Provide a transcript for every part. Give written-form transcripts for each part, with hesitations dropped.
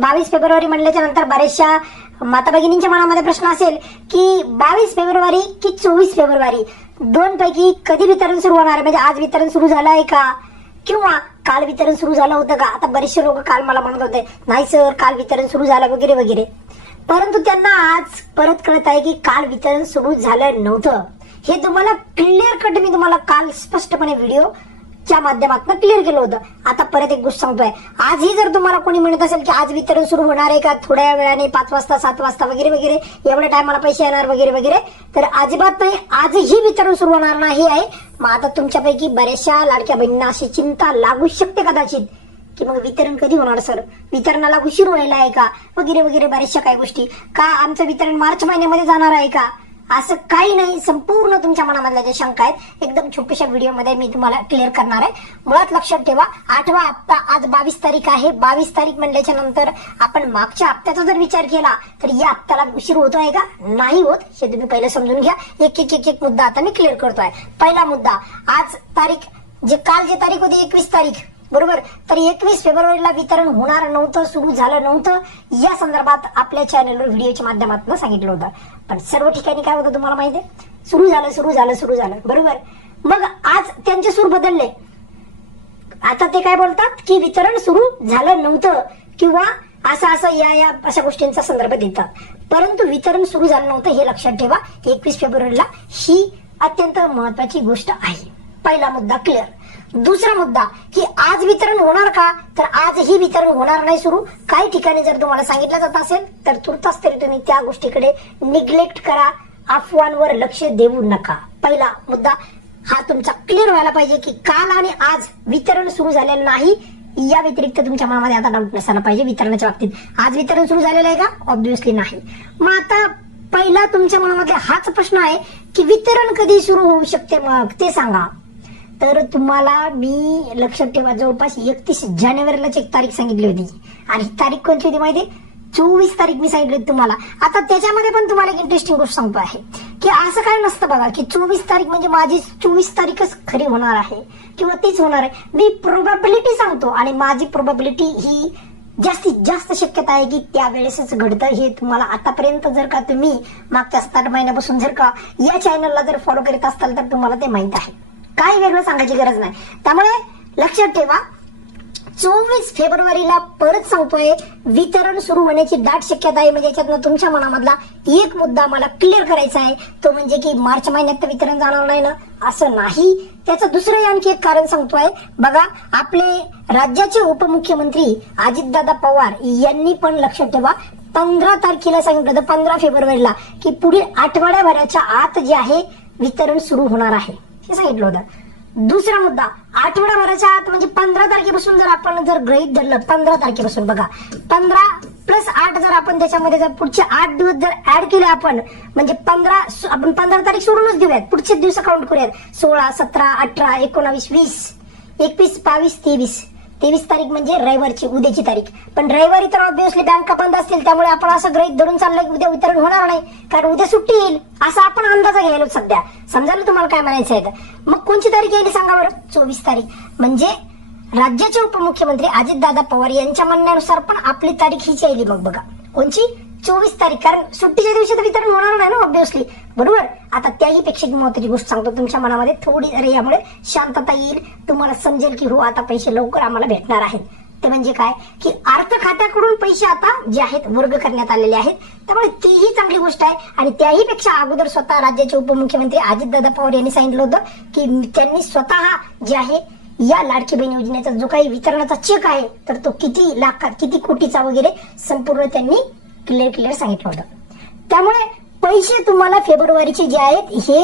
22 February म्हणल्याच्या नंतर बऱ्याचशा माता भगिनींच्या मनामध्ये प्रश्न असेल की 22 फेब्रुवारी की 24 फेब्रुवारी दोन पैकी कधी वितरण सुरू होणार आहे, म्हणजे आज वितरण सुरू झालं आहे का किंवा काल वितरण सुरू झालं होतं का. आता बरेचसे लोक काल मला म्हणत होते नाही सर काल वितरण सुरू झालं वगैरे वगैरे, परंतु त्यांना आज परत कळत आहे की काल वितरण सुरू झालं नव्हतं. हे तुम्हाला क्लिअर कट मी तुम्हाला काल स्पष्टपणे व्हिडिओच्या माध्यमातून क्लिअर केलं होतं. आता परत एक गोष्ट सांगतोय, आजही जर तुम्हाला कोणी म्हणत असेल की आज वितरण सुरू होणार आहे का थोड्या वेळाने 5 वाजता 7 वाजता वगैरे वगैरे एवढ्या टायमाला पैसे येणार वगैरे वगैरे, तर अजिबात नाही, आजही वितरण सुरू होणार नाही आहे. मग आता तुमच्यापैकी बऱ्याचशा लाडक्या बहिणींना अशी चिंता लागू शकते कदाचित की मग वितरण कधी होणार सर, वितरणाला उशीर व्हायला आहे का वगैरे वगैरे बऱ्याचशा काही गोष्टी, का आमचं वितरण मार्च महिन्यामध्ये जाणार आहे का. असं काही नाही, संपूर्ण तुमच्या मनामधल्या ज्या शंका आहेत एकदम छोट्याशा व्हिडिओमध्ये मी तुम्हाला क्लिअर करणार आहे. मुळात लक्षात ठेवा 8वा हप्ता आज 22 तारीख आहे. 22 तारीख म्हणल्याच्या नंतर आपण मागच्या हप्त्याचा जर विचार केला तर या हप्त्याला उशीर होतोय का, नाही होत. हे तुम्ही पहिलं समजून घ्या. एक एक एक एक मुद्दा आता मी क्लिअर करतोय. पहिला मुद्दा, आज तारीख काल जे तारीख होती 21 तारीख बरोबर, तर 21 फेब्रुवारीला वितरण होणार नव्हतं, सुरू झालं नव्हतं. या संदर्भात आपल्या चॅनलवर व्हिडिओच्या माध्यमातून सांगितलं होतं. पण सर्व ठिकाणी काय होतं तुम्हाला माहिती आहे, सुरू झालं बरोबर. मग आज त्यांचे सूर बदलले. आता ते काय बोलतात की वितरण सुरू झालं नव्हतं किंवा असं या अशा गोष्टींचा संदर्भ देतात, परंतु वितरण सुरू झालं नव्हतं हे लक्षात ठेवा. 21 फेब्रुवारीला ही अत्यंत महत्वाची गोष्ट आहे. पहिला मुद्दा क्लिअर. दुसरा मुद्दा की आज वितरण होणार का, तर आजही वितरण होणार नाही सुरू. काही ठिकाणी जर तुम्हाला सांगितलं जात असेल तर तुर्तास तरी तुम्ही त्या गोष्टीकडे निग्लेक्ट करा, अफवांवर लक्ष देऊ नका. पहिला मुद्दा हा तुमचा क्लिअर व्हायला पाहिजे की काल आणि आज वितरण सुरू झालेलं नाही. या व्यतिरिक्त तुमच्या मनामध्ये आता डाऊट नसायला पाहिजे वितरणाच्या बाबतीत आज वितरण सुरू झालेलं आहे का, ऑब्व्हियसली नाही. मग आता पहिला तुमच्या मनामध्ये हाच प्रश्न आहे की वितरण कधी सुरू होऊ शकते मग ते सांगा. तर तुम्हाला मी लक्षात ठेवा जवळपास 31 जानेवारीलाच एक तारीख सांगितली होती आणि ही तारीख कोणती होती माहिती, 24 तारीख मी सांगितली होती तुम्हाला. आता त्याच्यामध्ये पण तुम्हाला एक इंटरेस्टिंग गोष्ट सांगतो आहे की असं काय नसतं बघा की 24 तारीख म्हणजे माझी 24 तारीखच खरी होणार आहे किंवा तीच होणार आहे. मी प्रोबॅबिलिटी सांगतो आणि माझी प्रोबॅबिलिटी ही जास्तीत जास्त शक्यता आहे की त्यावेळेसच घडतं. हे तुम्हाला आतापर्यंत जर का तुम्ही मागच्या 7-8 महिन्यापासून जर का या चॅनलला जर फॉलो करीत असाल तर तुम्हाला ते माहित आहे, काही वेगळं सांगायची गरज नाही. त्यामुळे लक्षात ठेवा 24 फेब्रुवारीला परत सांगतोय वितरण सुरू होण्याची दाट शक्यता आहे. म्हणजे याच्यातनं तुमच्या मनामधला एक मुद्दा मला क्लिअर करायचा आहे, तो म्हणजे की मार्च महिन्यात तर वितरण जाणार नाही ना, असं नाही. त्याचं दुसरं आणखी एक कारण सांगतोय बघा. आपले राज्याचे उपमुख्यमंत्री अजितदादा पवार यांनी पण लक्षात ठेवा 15 तारखेला सांगितलं होतं 15 फेब्रुवारीला की पुढील आठवड्याभराच्या आत जे आहे वितरण सुरू होणार आहे हे सांगितलं होतं. दुसरा मुद्दा आठवड्याभराच्या आत म्हणजे 15 तारखेपासून जर आपण गृहीत धरलं 15 तारखेपासून बघा 15+8 जर आपण त्याच्यामध्ये जर पुढचे 8 दिवस जर ऍड केले आपण म्हणजे 15 आपण 15 तारीख सोडूनच घेऊयात, पुढचे दिवस काउंट करूयात 16, 17, 18, 19, 20, 21, 22, 23 तारीख म्हणजे रविवारची उद्याची तारीख. पण रविवारी तर ऑब्व्हियसली बँका बंद असतील त्यामुळे आपण असं गृहीत धरून चाललंय की उद्या वितरण होणार नाही कारण उद्या सुट्टी येईल असं आपण अंदाजा घ्यायला सध्या. समजायला तुम्हाला काय म्हणायचं आहे. मग कोणची तारीख येईल सांगा बरं, 24 तारीख. म्हणजे राज्याचे उपमुख्यमंत्री अजितदादा पवार यांच्या म्हणण्यानुसार पण आपली तारीख हीच येईल. मग बघा कोणची, 24 तारीख, कारण सुट्टीच्या दिवशी तर वितरण होणार नाही ना ऑब्व्हियसली बरोबर. आता त्याही पेक्षा एक महत्वाची गोष्ट सांगतो, तुमच्या मनामध्ये थोडी अरे यामुळे शांतता येईल, तुम्हाला समजेल की हो आता पैसे लवकर आम्हाला भेटणार आहेत. ते म्हणजे काय की अर्थ खात्याकडून पैसे आता जे आहेत वर्ग करण्यात आलेले आहेत, त्यामुळे तीही चांगली गोष्ट आहे. आणि त्याही पेक्षा अगोदर स्वतः राज्याचे उपमुख्यमंत्री अजितदादा पवार यांनी सांगितलं होतं की त्यांनी स्वतः जे आहे या लाडकी बहीण योजनेचा जो काही वितरणाचा चेक आहे तर तो किती लाखात किती कोटीचा वगैरे संपूर्ण त्यांनी क्लिअर सांगितलं होतं. त्यामुळे पैसे तुम्हाला फेब्रुवारीचे जे आहेत हे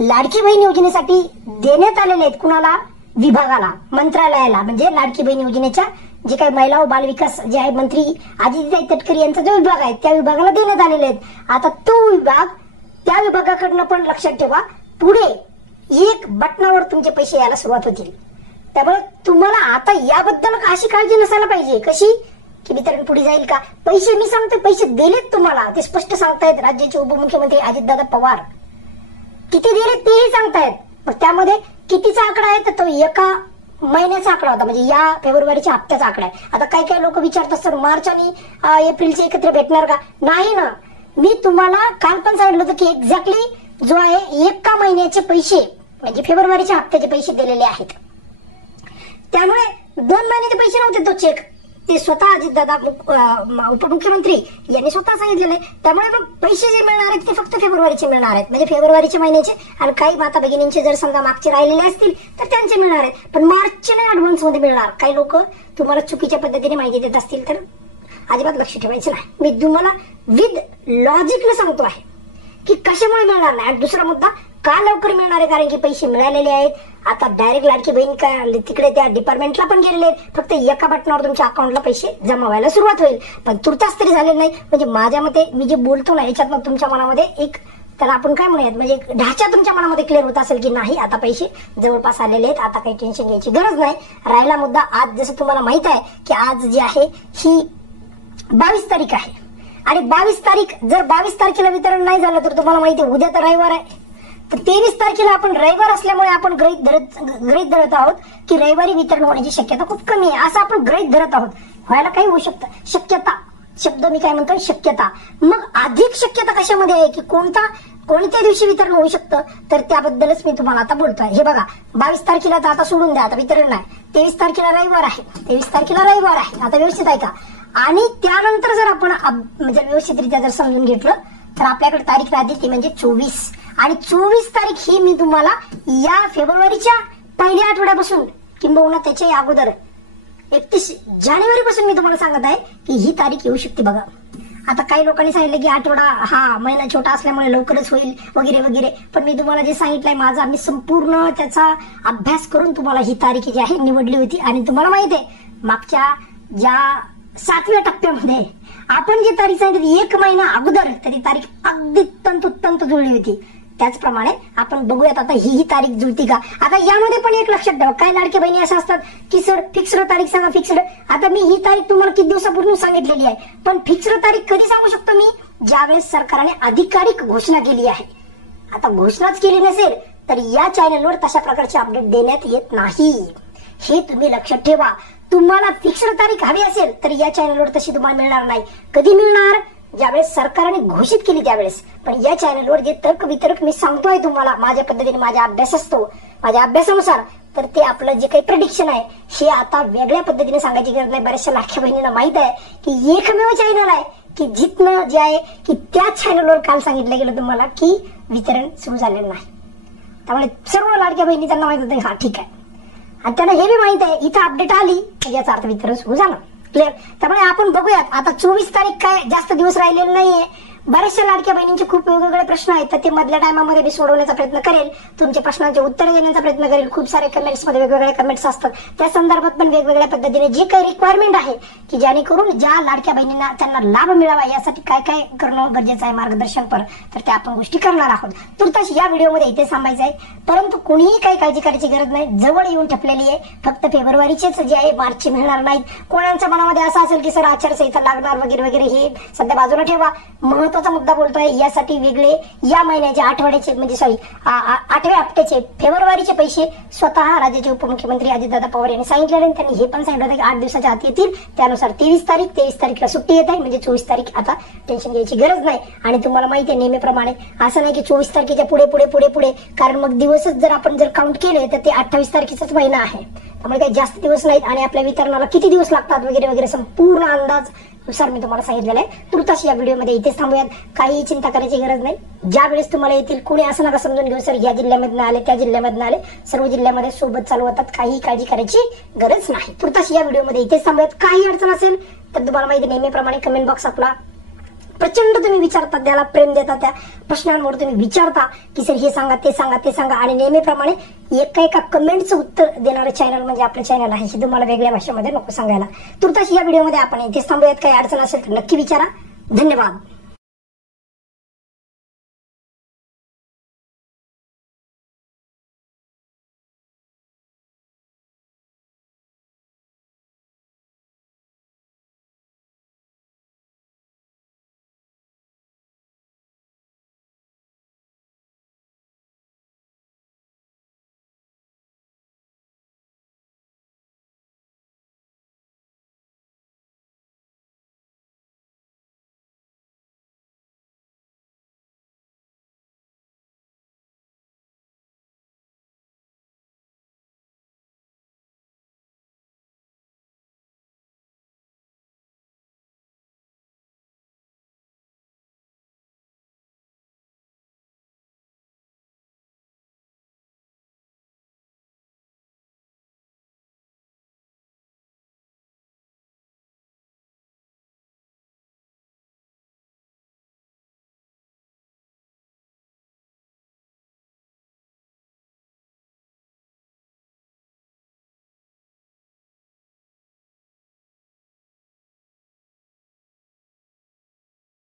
लाडकी बहीण योजनेसाठी देण्यात आलेले आहेत. कुणाला, विभागाला, मंत्रालयाला, म्हणजे लाडकी बहीण योजनेच्या जे काही महिला व बालविकास जे आहे मंत्री आदित्यताई तटकरे यांचा जो विभाग आहे त्या विभागाला देण्यात आलेले आहेत. आता तो विभाग त्या विभागाकडनं पण लक्षात ठेवा पुढे एक बटनावर तुमचे पैसे यायला सुरुवात होतील. त्यामुळे तुम्हाला आता याबद्दल अशी काळजी नसायला पाहिजे. कशी की वितरण पुढे जाईल का, पैसे मी सांगते पैसे दिलेत तुम्हाला, ते स्पष्ट सांगतायत राज्याचे उपमुख्यमंत्री अजितदादा पवार. किती दिले तेही सांगतायत. मग त्यामध्ये कितीचा आकडा आहे तर तो एका महिन्याचा आकडा होता, म्हणजे या फेब्रुवारीच्या हप्त्याचा आकडा आहे. आता काही लोक विचारत असतात मार्च आणि एप्रिलचे एकत्र भेटणार का? नाही ना. मी तुम्हाला काल पण सांगितलं होतं की एक्झॅक्टली जो आहे एका महिन्याचे पैसे म्हणजे फेब्रुवारीच्या हप्त्याचे पैसे दिलेले आहेत. त्यामुळे 2 महिन्याचे पैसे नव्हते तो चेक, ते स्वतः अजितदादा उपमुख्यमंत्री यांनी स्वतः सांगितलेले. त्यामुळे मग पैसे जे मिळणार आहेत ते फक्त फेब्रुवारीचे मिळणार आहेत, म्हणजे फेब्रुवारीचे महिन्याचे. आणि काही माता भगिनींचे जर समजा मागचे राहिलेले असतील तर त्यांचे मिळणार आहेत, पण मार्चचे नाही ऍडव्हान्स मध्ये मिळणार. काही लोक तुम्हाला चुकीच्या पद्धतीने माहिती देत असतील तर अजिबात लक्ष ठेवायचं नाही. मी तुम्हाला विथ लॉजिकला सांगतो आहे की कशामुळे मिळणार नाही. आणि दुसरा मुद्दा, का लवकर मिळणार आहे? कारण की पैसे मिळालेले आहेत. आता डायरेक्ट लाडकी बहीण काय तिकडे त्या डिपार्टमेंटला पण गेलेले आहेत, फक्त एका बटनावर तुमच्या अकाउंटला पैसे जमा व्हायला सुरुवात होईल. पण तुर्तास तरी झालेलं नाही. म्हणजे माझ्या मते मी जे बोलतो ना याच्यात मग तुमच्या मनामध्ये एक त्याला आपण काय म्हणूयात म्हणजे ढाचा तुमच्या मनामध्ये क्लिअर होत असेल की नाही आता पैसे जवळपास आलेले आहेत, आता काही टेन्शन घ्यायची गरज नाही. राहिला मुद्दा, आज जसं तुम्हाला माहित आहे की आज जी आहे ही 22 तारीख आहे आणि 22 तारीख जर 22 तारखेला वितरण नाही झालं तर तुम्हाला माहिती आहे उद्या तर रविवार आहे, तर 23 तारखेला आपण रविवार असल्यामुळे आपण गृहीत धरत आहोत की रविवारी वितरण होण्याची शक्यता खूप कमी आहे, असं आपण गृहीत धरत आहोत. व्हायला काही होऊ शकतं. शक्यता शब्द मी काय म्हणतोय, शक्यता. मग अधिक शक्यता कशामध्ये आहे की कोणत्या दिवशी वितरण होऊ शकतं, तर त्याबद्दलच मी तुम्हाला आता बोलतोय. हे बघा 22 तारखेला तर आता सोडून द्या, आता वितरण नाही. 23 तारखेला रविवार आहे, 23 तारखेला रविवार आहे. आता व्यवस्थित आहे का? आणि त्यानंतर जर आपण म्हणजे व्यवस्थितरित्या जर समजून घेतलं तर आपल्याकडे तारीख राहते ती म्हणजे 24. आणि 24 तारीख ही मी तुम्हाला या फेब्रुवारीच्या पहिल्या आठवड्यापासून किंबहुना त्याच्या अगोदर 31 जानेवारीपासून मी तुम्हाला सांगत आहे की ही तारीख येऊ शकते. बघा आता काही लोकांनी सांगितलं की आठवडा हा महिना छोटा असल्यामुळे लवकरच होईल वगैरे वगैरे, पण मी तुम्हाला जे सांगितलंय माझा मी संपूर्ण त्याचा अभ्यास करून तुम्हाला ही तारीख जी आहे निवडली होती. आणि तुम्हाला माहिती आहे मागच्या ज्या 7व्या टप्प्यामध्ये आपण जी तारीख सांगितली 1 महिना अगोदर, तर ती तारीख अगदी तंतोतंत जुळली होती. त्याचप्रमाणे आपण बघूयात आता ही तारीख जुळती का. आता यामध्ये पण एक लक्षात ठेवा, काय लाडके बहिणी असं असतात की सर फिक्स्ड तारीख सांगा, फिक्स्ड. आता मी ही तारीख तुम्हाला किती दिवसापूर्वी सांगितलेली आहे, पण फिक्स्ड तारीख कधी सांगू शकतो मी, ज्यावेळेस सरकारने अधिकारिक घोषणा केली आहे. आता घोषणाच केली नसेल तर या चॅनलवर तशा प्रकारचे अपडेट देण्यात येत नाही, हे तुम्ही लक्षात ठेवा. तुम्हाला फिक्स्ड तारीख हवी असेल तर या चॅनलवर तशी तुम्हाला मिळणार नाही. कधी मिळणार? ज्यावेळेस सरकारने घोषित केली त्यावेळेस. पण या चॅनलवर जे तर्क वितर्क मी सांगतोय तुम्हाला माझ्या पद्धतीने, माझा अभ्यास असतो, माझ्या अभ्यासानुसार, तर ते आपलं जे काही प्रेडिक्शन आहे हे आता वेगळ्या पद्धतीने सांगायची गरज नाही. बऱ्याचशा लाडक्या बहिणींना माहित आहे की एकमेव चॅनल आहे की जिथनं जे आहे की त्या चॅनलवर काल सांगितलं गेलं तुम्हाला की वितरण सुरू झालेलं नाही. त्यामुळे सर्व लाडक्या बहिणी त्यांना माहित होतं हा ठीक आहे, आणि त्यांना हे बी माहित आहे इथं अपडेट आली याचा अर्थ वितरण सुरू झालं. क्लिअर? त्यामुळे आपण बघूयात आता 24 तारीख काय जास्त दिवस राहिलेले नाहीये. बऱ्याचशा लाडक्या बहिणींचे खूप वेगवेगळे प्रश्न आहेत, तर ते मधल्या टायमामध्ये मी सोडवण्याचा प्रयत्न करेल, तुमच्या प्रश्नांचे उत्तर देण्याचा प्रयत्न करेल. खूप सारे कमेंट्समध्ये वेगवेगळे कमेंट्स असतात, त्या संदर्भात पण वेगवेगळ्या पद्धतीने जे काही रिक्वायरमेंट आहे की जेणेकरून ज्या लाडक्या बहिणींना त्यांना लाभ मिळावा यासाठी काय काय करणं गरजेचं आहे मार्गदर्शनपर, तर त्या आपण गोष्टी करणार आहोत. तुर्तास या व्हिडिओमध्ये इथे थांबायचं आहे, परंतु कोणीही काही काळजी करायची गरज नाही. जवळ येऊन ठेपलेली आहे. फक्त फेब्रुवारीचेच जे आहे मार्चचे मिळणार नाहीत. कोणाच्या मनामध्ये असं असेल की सर आचारसंहिता लागणार वगैरे वगैरे, हे सध्या बाजूला ठेवा. महत्वाचा मुद्दा बोलतोय, यासाठी वेगळे या महिन्याचे आठवड्याचे म्हणजे 8व्या हप्त्याचे फेब्रुवारीचे पैसे स्वतः राज्याचे उपमुख्यमंत्री अजितदादा पवार यांनी सांगितलेले. त्यांनी हे पण सांगितलं होतं की 8 दिवसाच्या आत येतील. त्यानुसार 23 तारीखला सुट्टी येत आहे, म्हणजे 24 तारीख आता टेन्शन घ्यायची गरज नाही. आणि तुम्हाला माहिती आहे नेहमीप्रमाणे असं नाही की 24 तारखेच्या पुढे पुढे पुढे पुढे, कारण मग दिवसच जर आपण काउंट केले तर ते 28 तारखेचाच महिना आहे. त्यामुळे काही जास्त दिवस नाहीत आणि आपल्या वितरणाला किती दिवस लागतात वगैरे वगैरे संपूर्ण अंदाज नुसार मी तुम्हाला सांगितलेलं आहे. तुर्तास या व्हिडिओमध्ये इथेच थांबूयात. काही चिंता करायची गरज नाही. ज्या वेळेस तुम्हाला येतील कुणी असं नका समजून घेऊ सर या जिल्ह्यामधून आले त्या जिल्ह्यामधून आले, सर्व जिल्ह्यामध्ये सोबत चालू होतात, काही काळजी करायची गरज नाही. तुर्तास या व्हिडिओमध्ये इथेच थांबूयात. काही अडचण असेल तर तुम्हाला माहिती नेहमीप्रमाणे कमेंट बॉक्स आपला प्रचंड तुम्ही विचारता, त्याला प्रेम देता, त्या प्रश्नांवर तुम्ही विचारता की सर हे सांगा ते सांगा ते सांगा, आणि नेहमीप्रमाणे एका कमेंटचं उत्तर देणारं चॅनल म्हणजे आपलं चॅनल आहे, हे तुम्हाला वेगळ्या भाषेमध्ये नको सांगायला. तुर्तास या व्हिडिओमध्ये आपण इथेच थांबूयात. काही अडचण असेल तर नक्की विचारा. धन्यवाद.